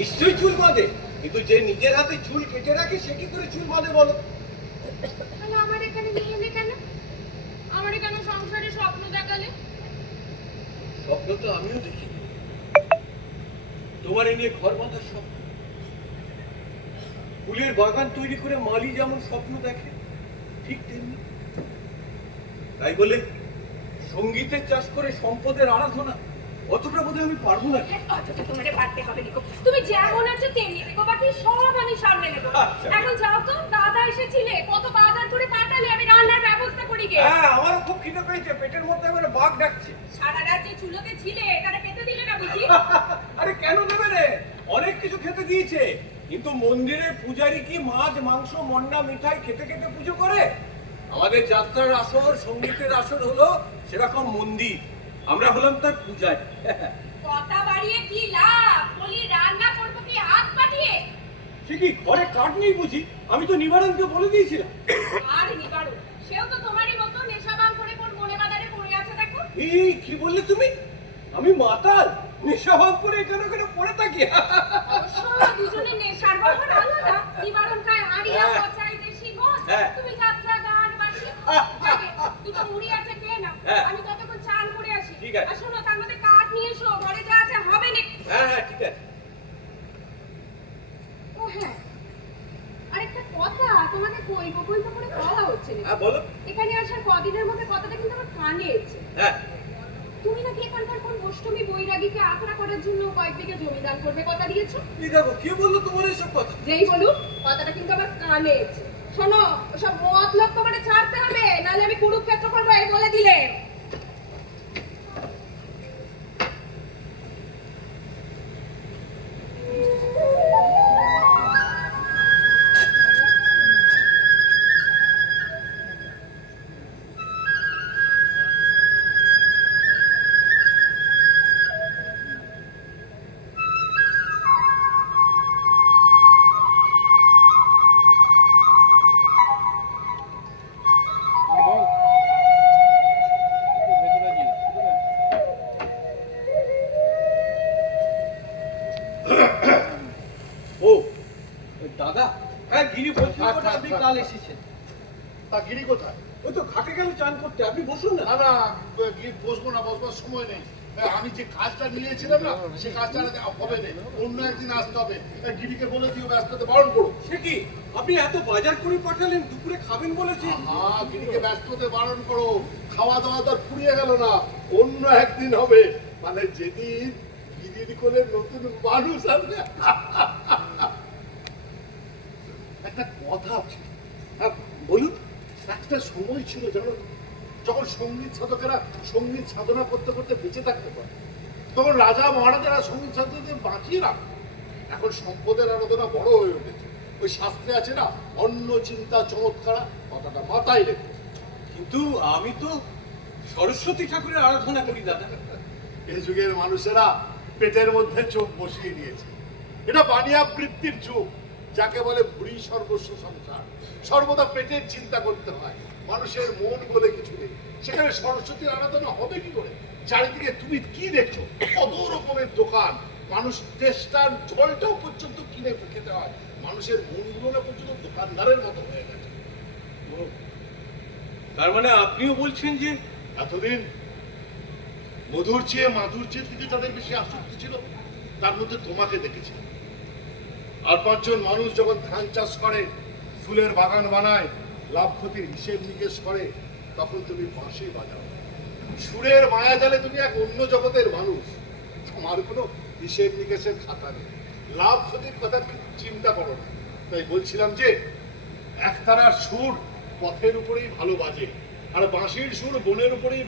নিশ্চয়ই চুল বাঁধে, কিন্তু যে নিজের হাতে চুল কেটে রাখে সে কি করে চুল বাঁধে বলো? তাহলে আমার এখানে নিয়ে এলে কেন? আমার এখানে সংসারে স্বপ্ন দেখালে? স্বপ্ন তো আমিও দেখি, তোমার এই নিয়ে ঘর বাঁধার স্বপ্ন। ফুলের বাগান তৈরি করে মালি যেমন স্বপ্ন দেখে, ঠিক তেমনি। তাই বলে সঙ্গীতের চাষ করে সম্পদের আরাধনা, অতটা বোধহয় আমি পারবো না। অতটা তোমারে পারতে হবে নিকো। তুমি যেমন আছো তেমনি দেখো, বাকি সব আমি সামলে নেবো। আচ্ছা। এখন যাও তো, দাদা এসেছিলে, কত বাজার করে পাঠালে, আমি রান্নার ব্যবস্থা করি গে। হ্যাঁ, আমারও খুব খিদে পেয়েছে, পেটের মধ্যে আমার বাঘ ডাকছে। সারা রাত যে চুলোতে ছিলে, তারা খেতে দিলে না বুঝি? আরে কেন দেবে রে, অনেক কিছু খেতে দিয়েছে, কিন্তু মন্দিরে পূজারি কি মাছ মাংস মন্ডা মিঠাই খেতে খেতে পুজো করে? আমাদের যাত্রার আসর, সঙ্গীতের আসর হলো সেরকম মন্দির, আমরা হলাম তার পূজারি। কথা বাড়িয়ে কি লাভ? বলি রান্না করবো কি হাত পাঠিয়ে? সে কি ঘরে কাঠ নেই বুঝি? আমি তো নিবারণকে বলে দিয়েছিলাম। আর নিবারো, সেও তো তোমারই মতো নেশাবান করে কোন মনে বাজারে পড়ে আছে দেখো। এই কি বললে তুমি? আমি মাতাল, নেশাভাব করে এখানে ওখানে পড়ে থাকি। অবশ্য দুজনের নেশার বহর আলাদা। নিবারণ খায় হাড়িয়া পচাই দেশি মদ, হ্যাঁ। তুমি যাত্রা গান বাঁশি। যাকে, দুটো মুড়ি আছে খেয়ে নাও, হ্যাঁ। আমি ততক্ষণ চান করে আসি। ঠিক আছে। আর শোনো, তার মধ্যে কাঠ নিয়ে এসো, ঘরে যা আছে হবে না। হ্যাঁ হ্যাঁ, ঠিক আছে। ও হ্যাঁ, আরেকটা কথা তোমাকে কইবো কইবো করে বলা হচ্ছে না। হ্যাঁ বলো। এখানে আসার কদিনের মধ্যে কথাটা কিন্তু আমার কানে এসেছে। হ্যাঁ, তুমি নাকি এখানকার কোন অষ্টমী বৈরাগীকে আখড়া করার জন্য কয়েক বিঘা জমি দান করবে কথা দিয়েছো। ঠিক আছে, কে বললো তোমার এসব কথা? যেই বলুক, কথাটা কিন্তু আমার কানে এসেছে। শোনো, ওসব মতলব তোমার ছাড়তে হবে, নাহলে আমি কুরুক্ষেত্র করবো এই বলে দিলে। ও দাদা, হ্যাঁ গিরি বলছিল তো আপনি কাল এসেছেন। তা গিরি কোথায়? ওই তো ঘাটে গেল চান করতে, আপনি বসুন না। না না, গিরি বসবো না, বসবার সময় নেই। আমি যে কাজটা নিয়েছিলাম না, সে কাজটা আর হবে না, অন্য একদিন আসতে হবে। গিরিকে বলে দিও ব্যস্ততে বারণ করো। সে কি, আপনি এত বাজার করে পাঠালেন, দুপুরে খাবেন বলেছে। হ্যাঁ, গিরিকে ব্যস্ততে বারণ করো। খাওয়া দাওয়া তো আর ফুরিয়ে গেল না, অন্য একদিন হবে, মানে যেদিন গিরির কোলে নতুন মানুষ আসবে। একটা কথা আছে, হ্যাঁ বলুন। একটা সময় ছিল জানো, যখন সঙ্গীত সাধকেরা সঙ্গীত সাধনা করতে করতে বেঁচে থাকতে পারে, তখন রাজা মহারাজারা সঙ্গীত সাধকদের বাঁচিয়ে রাখে। এখন সম্পদের আরাধনা বড় হয়ে উঠেছে। ওই শাস্ত্রে আছে না, অন্য চিন্তা চমৎকার, কথাটা মাথায় রেখে। কিন্তু আমি তো সরস্বতী ঠাকুরের আরাধনা করি দাদা। এই যুগের মানুষেরা পেটের মধ্যে চোখ বসিয়ে নিয়েছে। এটা বানিয়া বৃত্তির যুগ, যাকে বলে ভুড়ি সর্বস্ব সংসার। সর্বদা পেটের চিন্তা করতে হয়, মানুষের মন বলে কিছু নেই। সেখানে সরস্বতীর আরাধনা হবে কি করে? চারিদিকে তুমি কি দেখছো? কত রকমের দোকান, মানুষ চেষ্টার জলটাও পর্যন্ত কিনে খেতে হয়। মানুষের মনগুলো পর্যন্ত দোকানদারের মতো হয়ে গেছে। ও, তার মানে আপনিও বলছেন যে এতদিন মধুর চেয়ে মাধুর চেয়ে দিকে তাদের বেশি আসক্তি ছিল, তার মধ্যে তোমাকে দেখেছি। আর পাঁচজন মানুষ যখন ধান চাষ করে, ফুলের বাগান বানায়, লাভ ক্ষতির হিসেব নিকেশ করে, তখন তুমি বাঁশি বাজাও। সুরের মায়া জালে তুমি এক অন্য জগতের মানুষ, তোমার কোনো হিসেব নিকেশের খাতা নেই, লাভ ক্ষতির কথা চিন্তা করো না। তাই বলছিলাম যে একতারার সুর পথের উপরেই ভালো বাজে, আর বাঁশির সুর বনের উপরেই